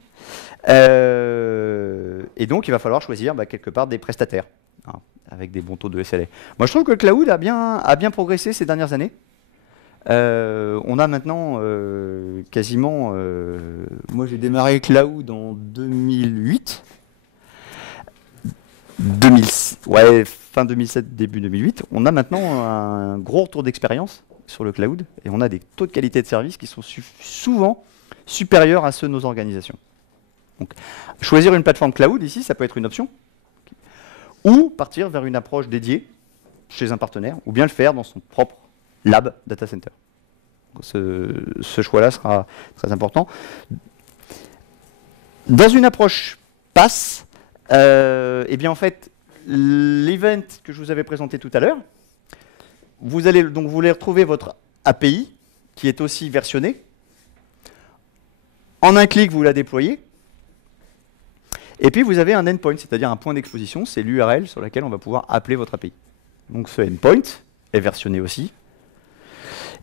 Et donc il va falloir choisir quelque part des prestataires, avec des bons taux de SLA. Moi je trouve que le cloud a bien progressé ces dernières années. On a maintenant quasiment... moi j'ai démarré Cloud en 2008. Fin 2007, début 2008. On a maintenant un gros retour d'expérience sur le cloud et on a des taux de qualité de service qui sont souvent supérieurs à ceux de nos organisations. Donc, choisir une plateforme cloud ici, ça peut être une option. Ou partir vers une approche dédiée chez un partenaire, ou bien le faire dans son propre lab data center. Ce choix-là sera très important. Dans une approche PaaS, eh bien en fait, l'event que je vous avais présenté tout à l'heure, vous voulez retrouver votre API, qui est aussi versionnée. En un clic, vous la déployez. Et puis, vous avez un endpoint, c'est-à-dire un point d'exposition. C'est l'URL sur laquelle on va pouvoir appeler votre API. Donc, ce endpoint est versionné aussi.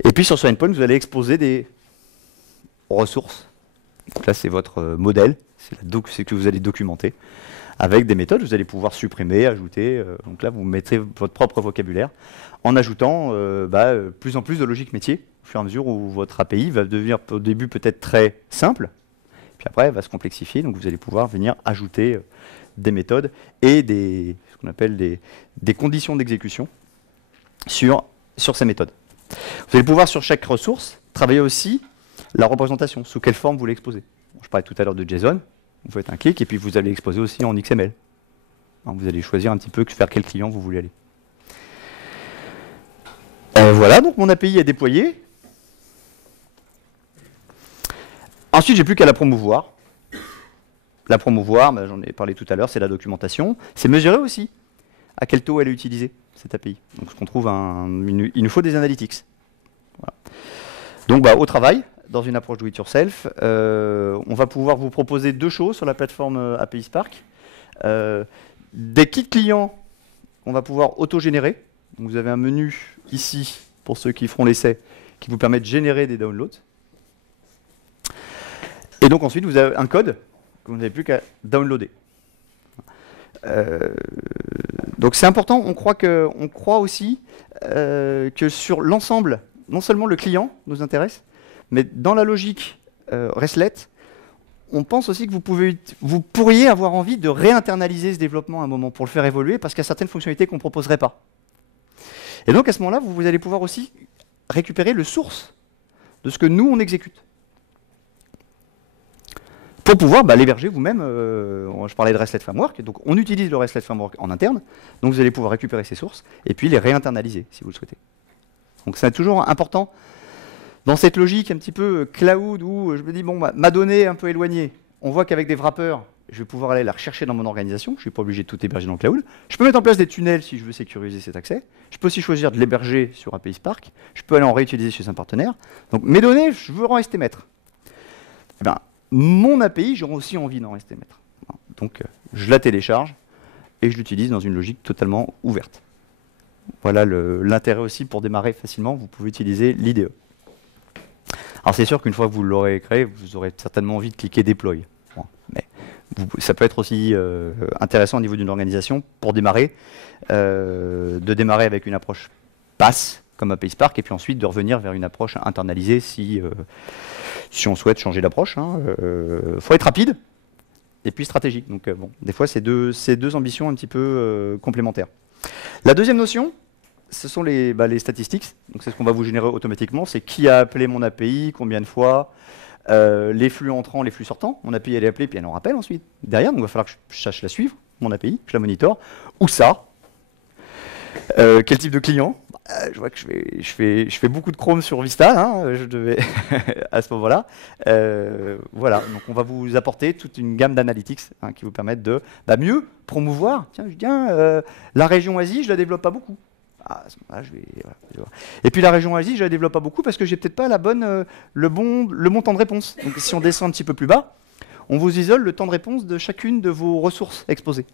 Et puis, sur ce endpoint, vous allez exposer des ressources. Donc là, c'est votre modèle. C'est ce que vous allez documenter. Avec des méthodes, vous allez pouvoir supprimer, ajouter. Donc là, vous mettrez votre propre vocabulaire en ajoutant plus en plus de logique métier, au fur et à mesure où votre API va devenir au début peut-être très simple, puis après, elle va se complexifier. Donc vous allez pouvoir venir ajouter des méthodes et ce qu'on appelle des conditions d'exécution sur ces méthodes. Vous allez pouvoir, sur chaque ressource, travailler aussi la représentation, sous quelle forme vous l'exposez. Bon, je parlais tout à l'heure de JSON. Vous faites un clic et puis vous allez l'exposer aussi en XML. Donc vous allez choisir un petit peu vers quel client vous voulez aller. Voilà, donc mon API est déployée. Ensuite, j'ai plus qu'à la promouvoir. La promouvoir, j'en ai parlé tout à l'heure, c'est la documentation. C'est mesurer aussi à quel taux elle est utilisée, cette API. Donc ce qu'on trouve, il nous faut des analytics. Voilà. Donc au travail, dans une approche do it yourself, on va pouvoir vous proposer deux choses sur la plateforme API Spark. Des kits clients qu'on va pouvoir auto-générer. Vous avez un menu ici, pour ceux qui feront l'essai, qui vous permet de générer des downloads. Et donc ensuite, vous avez un code que vous n'avez plus qu'à downloader. Donc c'est important, on croit aussi que sur l'ensemble, non seulement le client nous intéresse, mais dans la logique RESTlet, on pense aussi que vous pourriez avoir envie de réinternaliser ce développement à un moment pour le faire évoluer, parce qu'il y a certaines fonctionnalités qu'on ne proposerait pas. Et donc à ce moment-là, vous allez pouvoir aussi récupérer le source de ce que nous, on exécute. Pour pouvoir l'héberger vous-même. Je parlais de RESTlet Framework, donc on utilise le RESTlet Framework en interne, donc vous allez pouvoir récupérer ces sources et puis les réinternaliser si vous le souhaitez. Donc c'est toujours important dans cette logique un petit peu cloud où je me dis, bon, ma donnée est un peu éloignée, on voit qu'avec des wrappers, je vais pouvoir aller la rechercher dans mon organisation, je ne suis pas obligé de tout héberger dans le cloud. Je peux mettre en place des tunnels si je veux sécuriser cet accès. Je peux aussi choisir de l'héberger sur API Spark. Je peux aller en réutiliser chez un partenaire. Donc mes données, je veux en rester maître. Eh bien, mon API, j'aurai aussi envie d'en rester maître. Donc je la télécharge et je l'utilise dans une logique totalement ouverte. Voilà l'intérêt aussi pour démarrer facilement, vous pouvez utiliser l'IDE. Alors c'est sûr qu'une fois que vous l'aurez créé, vous aurez certainement envie de cliquer Deploy. Bon, mais ça peut être aussi intéressant au niveau d'une organisation pour démarrer, de démarrer avec une approche PaaS comme API Spark et puis ensuite de revenir vers une approche internalisée si on souhaite changer d'approche. Faut être rapide et puis stratégique. Donc bon, des fois c'est deux ambitions un petit peu complémentaires. La deuxième notion, ce sont les statistiques. Donc c'est ce qu'on va vous générer automatiquement. C'est qui a appelé mon API, combien de fois, les flux entrants, les flux sortants. Mon API elle est appelée, puis elle en rappelle ensuite derrière. Donc il va falloir que je sache la suivre, mon API, que je la monitore. Où ça, quel type de client. Je vois que je fais beaucoup de Chrome sur Vista, je devais à ce moment-là. Voilà, donc on va vous apporter toute une gamme d'analytics qui vous permettent de mieux promouvoir. Tiens, la région Asie, je la développe pas beaucoup. À ce moment-là, je vais voir. Et puis la région Asie, je la développe pas beaucoup parce que j'ai peut-être pas le bon temps de réponse. Donc si on descend un petit peu plus bas, on vous isole le temps de réponse de chacune de vos ressources exposées.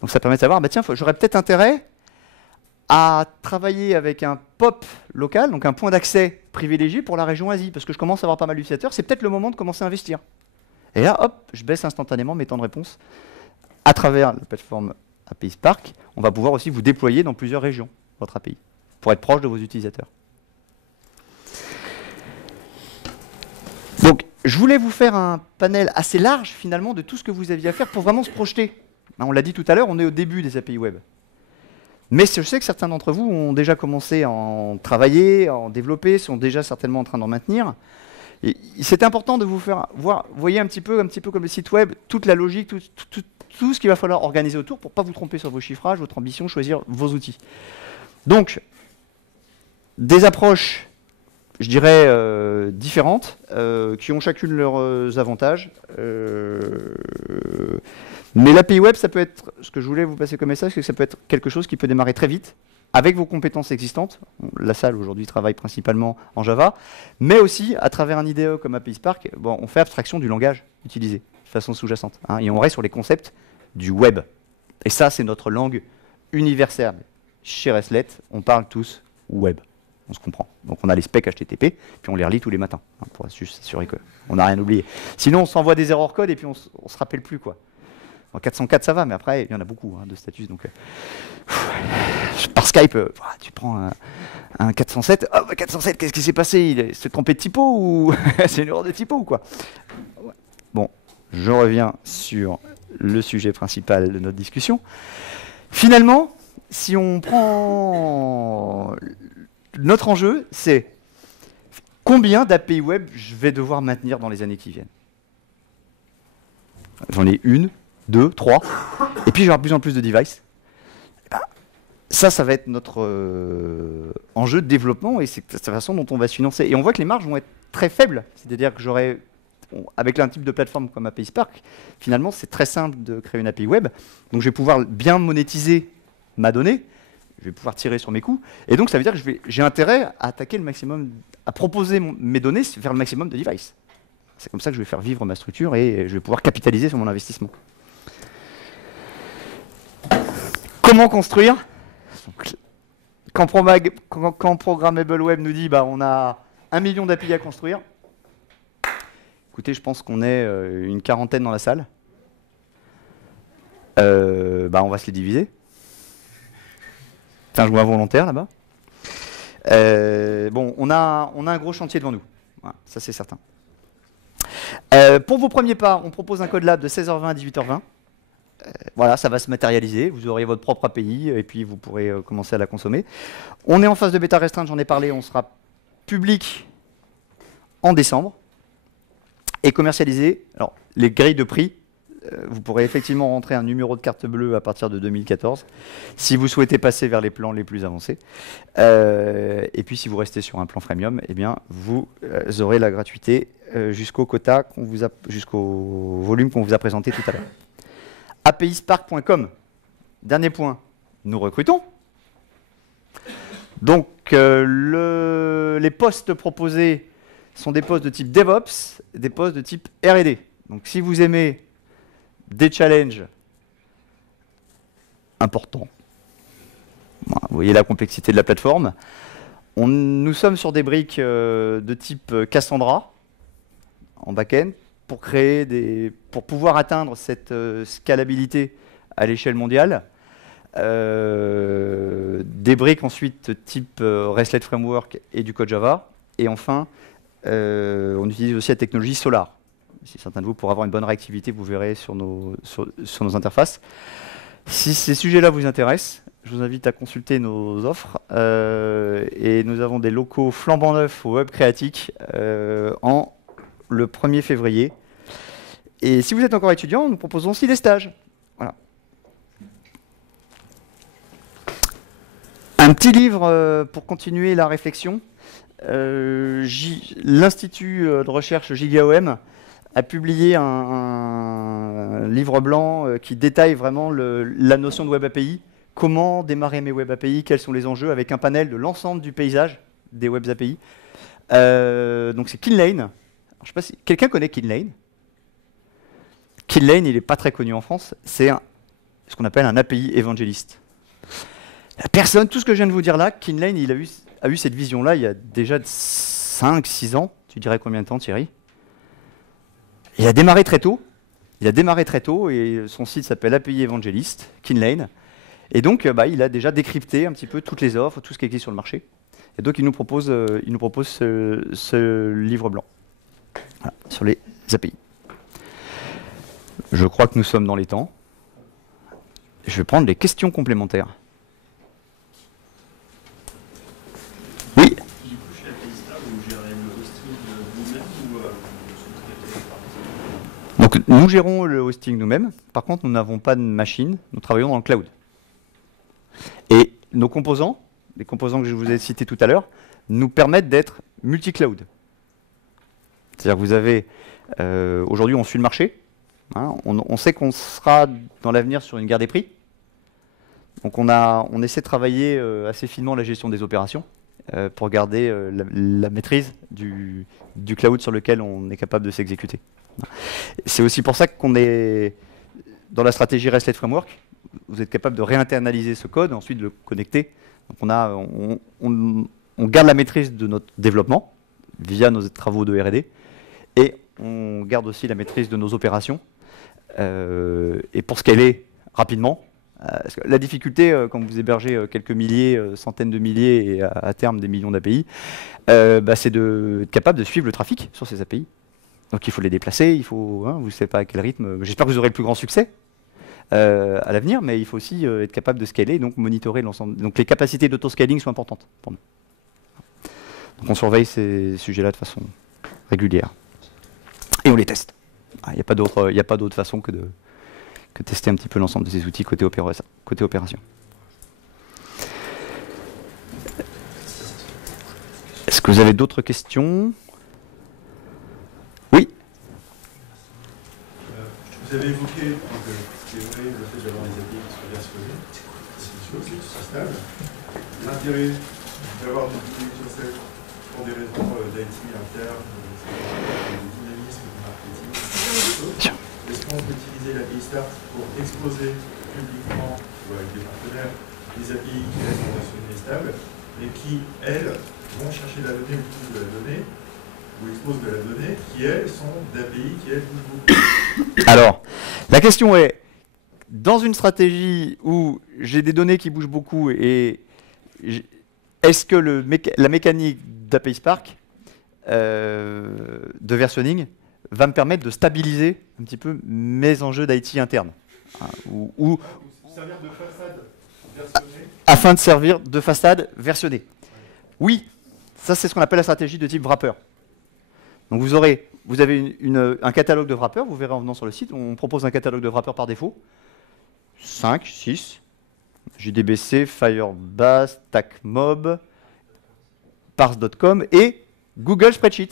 Donc ça permet de savoir, tiens, j'aurais peut-être intérêt à travailler avec un POP local, donc un point d'accès privilégié pour la région Asie, parce que je commence à avoir pas mal d'utilisateurs, c'est peut-être le moment de commencer à investir. Et là, hop, je baisse instantanément mes temps de réponse à travers la plateforme API Spark. On va pouvoir aussi vous déployer dans plusieurs régions, votre API, pour être proche de vos utilisateurs. Donc, je voulais vous faire un panel assez large, finalement, de tout ce que vous aviez à faire pour vraiment se projeter. On l'a dit tout à l'heure, on est au début des API web. Mais je sais que certains d'entre vous ont déjà commencé à en travailler, à en développer, sont déjà certainement en train d'en maintenir. C'est important de vous faire voir, voyez un petit peu comme le site web, toute la logique, tout ce qu'il va falloir organiser autour pour ne pas vous tromper sur vos chiffrages, votre ambition, choisir vos outils. Donc, des approches, je dirais, différentes, qui ont chacune leurs avantages. Mais l'API web, ça peut être, ce que je voulais vous passer comme message, c'est que ça peut être quelque chose qui peut démarrer très vite, avec vos compétences existantes. La salle aujourd'hui travaille principalement en Java, mais aussi à travers un IDE comme API Spark, bon, on fait abstraction du langage utilisé de façon sous-jacente, hein, et on reste sur les concepts du web. Et ça, c'est notre langue universelle. Chez Reslet, on parle tous web. On se comprend. Donc on a les specs HTTP, puis on les relit tous les matins, hein, pour s'assurer qu'on n'a rien oublié. Sinon, on s'envoie des erreurs code et puis on se rappelle plus, quoi. En 404, ça va, mais après, il y en a beaucoup, hein, de status. Donc, par Skype, tu prends un 407. Oh, 407, qu'est-ce qui s'est passé? Il s'est trompé de typo ou c'est une erreur de typo ou quoi? Ouais. Bon, je reviens sur le sujet principal de notre discussion. Finalement, si on prend notre enjeu, c'est combien d'API web je vais devoir maintenir dans les années qui viennent? J'en ai une, 2, 3, et puis j'aurai de plus en plus de devices. Ça va être notre enjeu de développement, et c'est la façon dont on va se financer. Et on voit que les marges vont être très faibles, c'est-à-dire que avec un type de plateforme comme API Spark, finalement c'est très simple de créer une API web, donc je vais pouvoir bien monétiser ma donnée, je vais pouvoir tirer sur mes coûts, et donc ça veut dire que j'ai intérêt à attaquer le maximum, à proposer mes données vers le maximum de devices. C'est comme ça que je vais faire vivre ma structure et je vais pouvoir capitaliser sur mon investissement. Comment construire? Quand Programmable Web nous dit on a 1 million d'API à construire, écoutez, je pense qu'on est une quarantaine dans la salle. On va se les diviser. C'est un joueur volontaire là-bas. On a un gros chantier devant nous. Voilà, ça c'est certain. Pour vos premiers pas, on propose un code lab de 16h20 à 18h20. Voilà, ça va se matérialiser, vous aurez votre propre API et puis vous pourrez commencer à la consommer. On est en phase de bêta restreinte, j'en ai parlé, on sera public en décembre et commercialisé. Alors, les grilles de prix, vous pourrez effectivement rentrer un numéro de carte bleue à partir de 2014 si vous souhaitez passer vers les plans les plus avancés. Et puis, si vous restez sur un plan freemium, eh bien, vous aurez la gratuité jusqu'au quota, jusqu'au volume qu'on vous a présenté tout à l'heure. APISpark.com. Dernier point, nous recrutons. Donc, les postes proposés sont des postes de type DevOps, des postes de type R&D. Donc, si vous aimez des challenges importants, voilà, vous voyez la complexité de la plateforme, nous sommes sur des briques de type Cassandra en back-end, pour pouvoir atteindre cette scalabilité à l'échelle mondiale. Des briques ensuite type RESTlet Framework et du code Java. Et enfin, on utilise aussi la technologie Solar. Si certains de vous, pour avoir une bonne réactivité, vous verrez sur nos interfaces. Si ces sujets-là vous intéressent, je vous invite à consulter nos offres. Et nous avons des locaux flambant neufs au Web Créatique en le 1er février. Et si vous êtes encore étudiant, nous proposons aussi des stages. Voilà. Un petit livre pour continuer la réflexion. L'Institut de recherche GigaOM a publié un livre blanc qui détaille vraiment la notion de Web API. Comment démarrer mes Web API, quels sont les enjeux, avec un panel de l'ensemble du paysage des Web API. Donc c'est Kinlane. Je ne sais pas si quelqu'un connaît Kinlane. Kinlane, il n'est pas très connu en France. C'est ce qu'on appelle un API évangéliste. Personne, tout ce que je viens de vous dire là, Kinlane, il a eu cette vision-là il y a déjà 5-6 ans. Tu dirais combien de temps, Thierry? Il a démarré très tôt. Et son site s'appelle API évangéliste, Kinlane. Et donc, il a déjà décrypté un petit peu toutes les offres, tout ce qui existe sur le marché. Et donc, il nous propose ce livre blanc. Voilà, sur les API. Je crois que nous sommes dans les temps. Je vais prendre les questions complémentaires. Oui. Du coup, chez APIStar, vous gérez le hosting vous-même ou vous sous-traitez par exemple? Donc, nous gérons le hosting nous-mêmes. Par contre, nous n'avons pas de machine. Nous travaillons dans le cloud. Et nos composants, les composants que je vous ai cités tout à l'heure, nous permettent d'être multi-cloud. C'est-à-dire que vous avez, aujourd'hui, on suit le marché. Hein, on sait qu'on sera dans l'avenir sur une guerre des prix. Donc on essaie de travailler assez finement la gestion des opérations pour garder la maîtrise du cloud sur lequel on est capable de s'exécuter. C'est aussi pour ça qu'on est dans la stratégie RESTlet Framework. Vous êtes capable de réinternaliser ce code, ensuite de le connecter. Donc on garde la maîtrise de notre développement via nos travaux de R&D et on garde aussi la maîtrise de nos opérations. Et pour scaler rapidement, parce que la difficulté, quand vous hébergez quelques milliers, centaines de milliers et à terme des millions d'API, c'est d'être capable de suivre le trafic sur ces API. Donc il faut les déplacer, vous ne savez pas à quel rythme. J'espère que vous aurez le plus grand succès à l'avenir, mais il faut aussi être capable de scaler, donc monitorer l'ensemble. Donc les capacités d'auto-scaling sont importantes pour nous. Donc on surveille ces sujets-là de façon régulière. Et on les teste. Il n'y a pas d'autre façon que de tester un petit peu l'ensemble de ces outils côté opération. Est-ce que vous avez d'autres questions? Oui. Vous avez évoqué le fait d'avoir des API qui soient versionnées, c'est une chose, qui soit stable. L'intérêt d'avoir des API qui soient stables pour des raisons d'IT interne, de dynamisme, de marketing, est-ce qu'on peut utiliser l'API Start pour exposer publiquement ou avec des partenaires des API qui restent versionnées et stables et qui, elles, vont chercher la donnée ou utilisent de la donnée ou exposent de la donnée qui, elles, sont d'API qui, elles, bougent beaucoup? Alors, la question est, dans une stratégie où j'ai des données qui bougent beaucoup, est-ce que la mécanique d'API Spark de versionning va me permettre de stabiliser un petit peu mes enjeux d'IT interne servir de façade versionnée. Afin de servir de façade versionnée. Oui, ça c'est ce qu'on appelle la stratégie de type wrapper. Donc vous avez un catalogue de wrappers, vous verrez en venant sur le site, on propose un catalogue de wrappers par défaut. 5, 6, JDBC, Firebase, StackMob, Parse.com et Google Spreadsheet.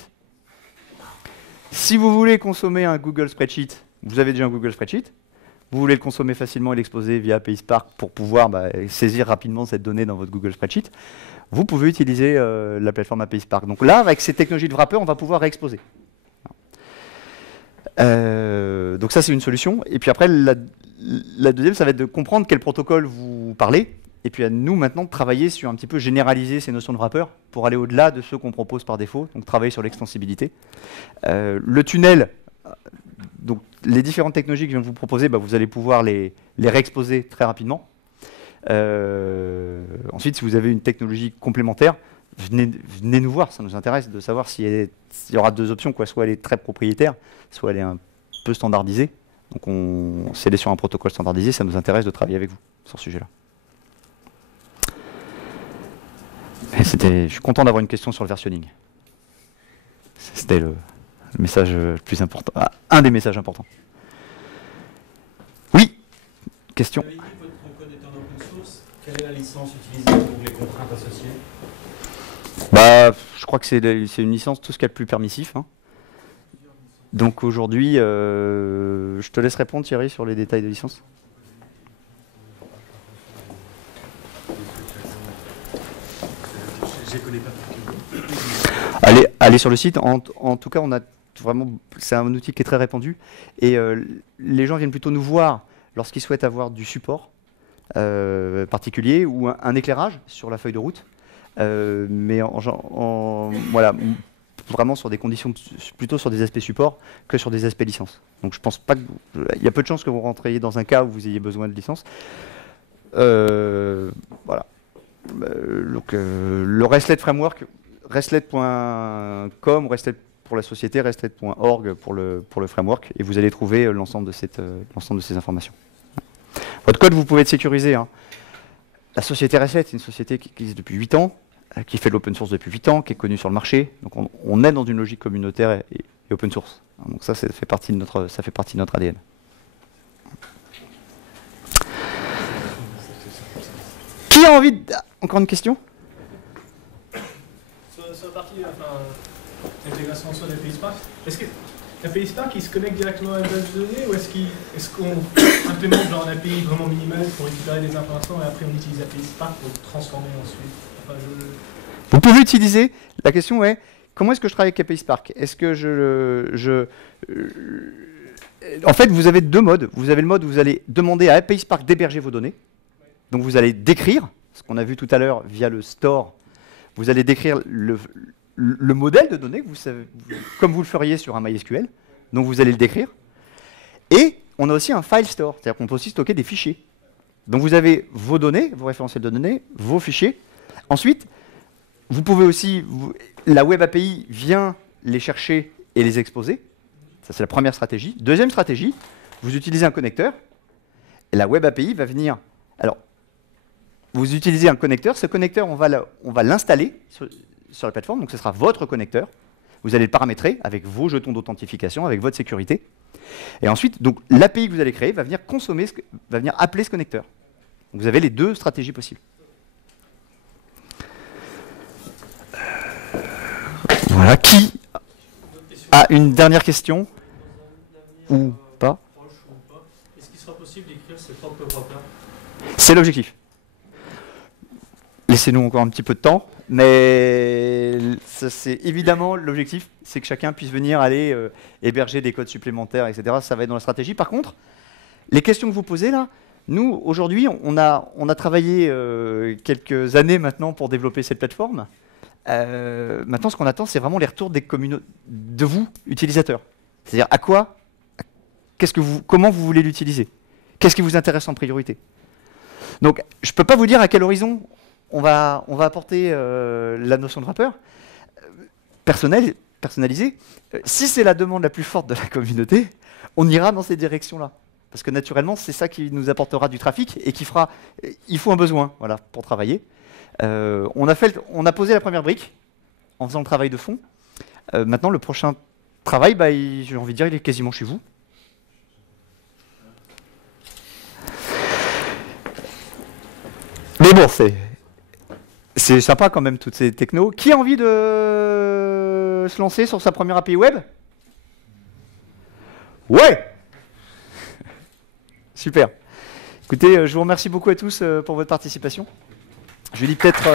Si vous voulez consommer un Google Spreadsheet, vous avez déjà un Google Spreadsheet, vous voulez le consommer facilement et l'exposer via API Spark pour pouvoir saisir rapidement cette donnée dans votre Google Spreadsheet, vous pouvez utiliser la plateforme API Spark. Donc là, avec ces technologies de wrapper, on va pouvoir réexposer. Donc ça, c'est une solution. Et puis après, la deuxième, ça va être de comprendre quel protocole vous parlez. Et puis à nous, maintenant, de travailler sur un petit peu généraliser ces notions de wrapper pour aller au-delà de ceux qu'on propose par défaut. Donc travailler sur l'extensibilité. Le tunnel, donc les différentes technologies que je viens de vous proposer, vous allez pouvoir les réexposer très rapidement. Ensuite, si vous avez une technologie complémentaire, venez nous voir, ça nous intéresse de savoir s'il y aura deux options, soit elle est très propriétaire, soit elle est un peu standardisée. Donc si elle est sur un protocole standardisé, ça nous intéresse de travailler avec vous sur ce sujet-là. Je suis content d'avoir une question sur le versionning. C'était le message le plus important, un des messages importants. Oui, question. Vous avez dit que votre code est en open source. Quelle est la licence utilisée pour les contraintes associées? Je crois que c'est une licence tout ce qu'il y a de plus permissif. Donc aujourd'hui, je te laisse répondre Thierry sur les détails de licence. Je ne connais pas. Allez sur le site. En tout cas, on a vraiment, c'est un outil qui est très répandu. Et les gens viennent plutôt nous voir lorsqu'ils souhaitent avoir du support particulier ou un éclairage sur la feuille de route. Mais voilà, vraiment sur des conditions, plutôt sur des aspects support que sur des aspects licence. Donc je pense pas que, il y a peu de chances que vous rentriez dans un cas où vous ayez besoin de licence. Voilà. Donc le RESTlet Framework, restlet.com, Restlet pour la société, restlet.org pour le framework, et vous allez trouver l'ensemble de ces informations. Votre code, vous pouvez être sécurisé. La société Restlet, c'est une société qui existe depuis 8 ans, qui fait de l'open source depuis 8 ans, qui est connue sur le marché. Donc on est dans une logique communautaire et open source. Donc ça fait partie de notre ADN. Qui a envie de... Encore une question? Sur la partie intégration soit d'API Spark, est-ce que API Spark, il se connecte directement à une base de données ou est-ce qu'on implémente genre un API vraiment minimal pour récupérer des informations et après on utilise API Spark pour transformer ensuite? Enfin, Vous pouvez utiliser, la question est, comment est-ce que je travaille avec API Spark? Est-ce que en fait, vous avez deux modes. Vous avez le mode où vous allez demander à API Spark d'héberger vos données. Donc vous allez décrire, ce qu'on a vu tout à l'heure via le store, vous allez décrire le modèle de données, que vous savez, comme vous le feriez sur un MySQL. Donc vous allez le décrire. Et on a aussi un file store, c'est-à-dire qu'on peut aussi stocker des fichiers. Donc vous avez vos données, vos référentiels de données, vos fichiers. Ensuite, vous pouvez aussi, la Web API vient les chercher et les exposer. Ça, c'est la première stratégie. Deuxième stratégie, vous utilisez un connecteur. Et la Web API va venir. Alors, vous utilisez un connecteur. Ce connecteur, on va l'installer sur la plateforme. Donc, ce sera votre connecteur. Vous allez le paramétrer avec vos jetons d'authentification, avec votre sécurité. Et ensuite, donc l'API que vous allez créer va venir consommer, va venir appeler ce connecteur. Donc, vous avez les deux stratégies possibles. Voilà. Qui a une dernière question? Ou pas? Est-ce qu'il sera possible d'écrire ses propres wrappers? C'est l'objectif. Laissez-nous encore un petit peu de temps, mais c'est évidemment l'objectif, c'est que chacun puisse venir aller héberger des codes supplémentaires, etc. Ça va être dans la stratégie. Par contre, les questions que vous posez là, nous, aujourd'hui, on a travaillé quelques années maintenant pour développer cette plateforme. Maintenant, ce qu'on attend, c'est vraiment les retours de vous, utilisateurs. C'est-à-dire comment vous voulez l'utiliser? Qu'est-ce qui vous intéresse en priorité? Donc, je ne peux pas vous dire à quel horizon on va apporter la notion de wrapper personnalisé. Si c'est la demande la plus forte de la communauté, on ira dans cette direction-là. Parce que naturellement, c'est ça qui nous apportera du trafic et qui fera... Il faut un besoin, voilà, pour travailler. On a posé la première brique en faisant le travail de fond. Maintenant, le prochain travail, j'ai envie de dire, il est quasiment chez vous. Mais bon, c'est sympa quand même toutes ces technos. Qui a envie de se lancer sur sa première API web? Ouais. Super. Écoutez, je vous remercie beaucoup à tous pour votre participation. Je dis peut-être...